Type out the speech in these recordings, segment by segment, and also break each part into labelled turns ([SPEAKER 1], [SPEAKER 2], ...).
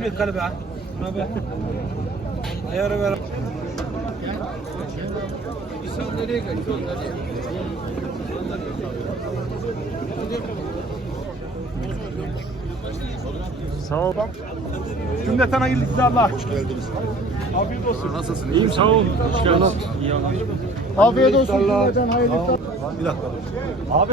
[SPEAKER 1] Bir kalbe. Abi. Ayarı ver. Sen nereye kaçıyorsun? Nereye?
[SPEAKER 2] Sağ ol.
[SPEAKER 1] Cümleten hayırlı iftarlar. Hoş geldiniz. Afiyet olsun. Nasılsın?
[SPEAKER 2] İyiyim sağ ol. Hoş geldin. İyi abi.
[SPEAKER 1] Afiyet olsun. Cümleten hayırlı iftarlar. Bir dakika. Abi.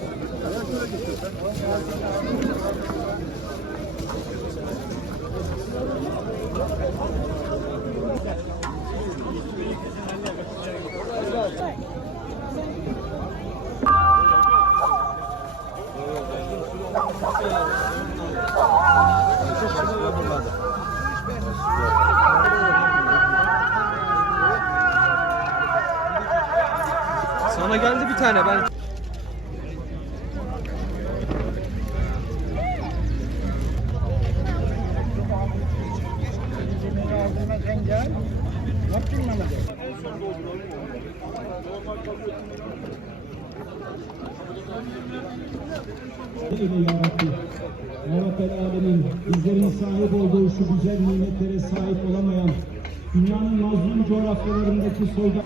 [SPEAKER 2] Sana geldi bir tane ben.
[SPEAKER 3] Eyle ya Rabbi. Ya Rabbel Alemin bizlerin sahip olduğu şu güzel nimetlere sahip olamayan dünyanın mazlum coğrafyalarındaki soydan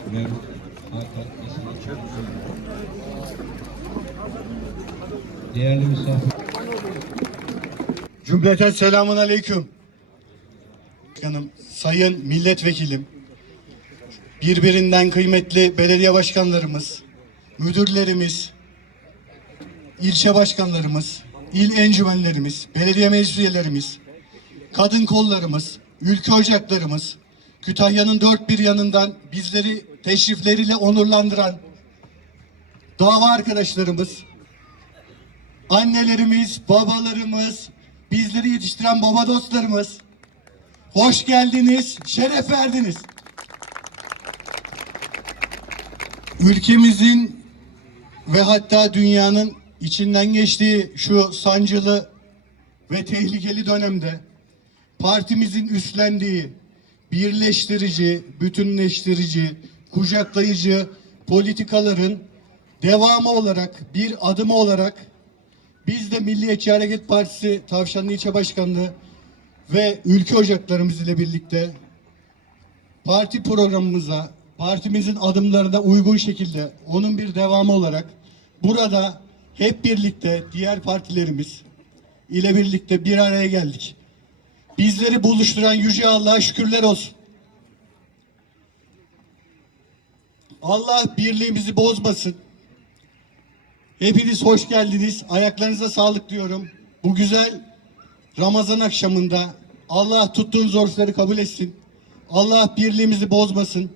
[SPEAKER 3] Değerli misafir.
[SPEAKER 4] Cümleten selamun aleyküm. Başkanım, sayın milletvekilim, birbirinden kıymetli belediye başkanlarımız, müdürlerimiz, ilçe başkanlarımız, il encümenlerimiz, belediye meclis üyelerimiz, kadın kollarımız, ülke ocaklarımız, Kütahya'nın dört bir yanından bizleri teşrifleriyle onurlandıran dava arkadaşlarımız, annelerimiz, babalarımız, bizleri yetiştiren baba dostlarımız, hoş geldiniz, şeref verdiniz. Ülkemizin ve hatta dünyanın içinden geçtiği şu sancılı ve tehlikeli dönemde partimizin üstlendiği birleştirici, bütünleştirici, kucaklayıcı politikaların devamı olarak, bir adımı olarak biz de Milliyetçi Hareket Partisi Tavşanlı İlçe Başkanlığı ve ülke ocaklarımız ile birlikte parti programımıza, partimizin adımlarına uygun şekilde onun bir devamı olarak burada hep birlikte diğer partilerimiz ile birlikte bir araya geldik. Bizleri buluşturan Yüce Allah'a şükürler olsun. Allah birliğimizi bozmasın. Hepiniz hoş geldiniz. Ayaklarınıza sağlık diyorum. Bu güzel Ramazan akşamında Allah tuttuğunuz oruçları kabul etsin. Allah birliğimizi bozmasın.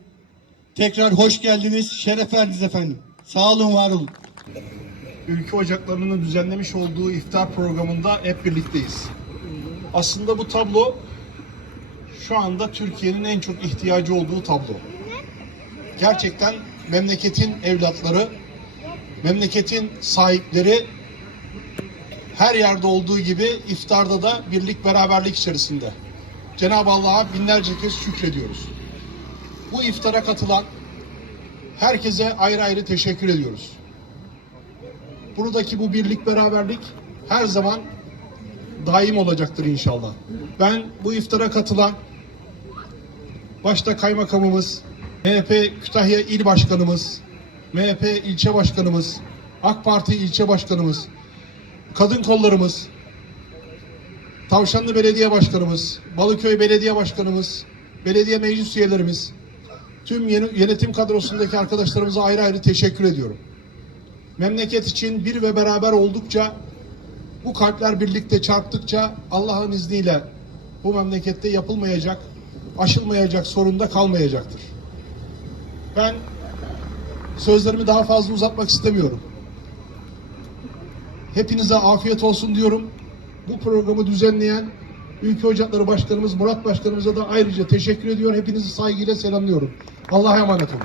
[SPEAKER 4] Tekrar hoş geldiniz. Şeref verdiniz efendim. Sağ olun, var olun.
[SPEAKER 5] Ülke Ocakları'nın düzenlemiş olduğu iftar programında hep birlikteyiz. Aslında bu tablo şu anda Türkiye'nin en çok ihtiyacı olduğu tablo. Gerçekten memleketin evlatları, memleketin sahipleri her yerde olduğu gibi iftarda da birlik beraberlik içerisinde. Cenab-ı Allah'a binlerce kez şükrediyoruz. Bu iftara katılan herkese ayrı ayrı teşekkür ediyoruz. Buradaki bu birlik beraberlik her zaman daim olacaktır inşallah. Ben bu iftara katılan başta kaymakamımız, MHP Kütahya İl Başkanımız, MHP ilçe başkanımız, AK Parti ilçe başkanımız, kadın kollarımız, Tavşanlı Belediye Başkanımız, Balıköy Belediye Başkanımız, belediye meclis üyelerimiz, tüm yönetim kadrosundaki arkadaşlarımıza ayrı ayrı teşekkür ediyorum. Memleket için bir ve beraber oldukça, bu kalpler birlikte çarptıkça Allah'ın izniyle bu memlekette yapılmayacak, aşılmayacak sorunda kalmayacaktır. Ben sözlerimi daha fazla uzatmak istemiyorum. Hepinize afiyet olsun diyorum. Bu programı düzenleyen Ülke Ocakları Başkanımız Murat Başkanımıza da ayrıca teşekkür ediyor. Hepinizi saygıyla selamlıyorum. Allah'a emanet olun.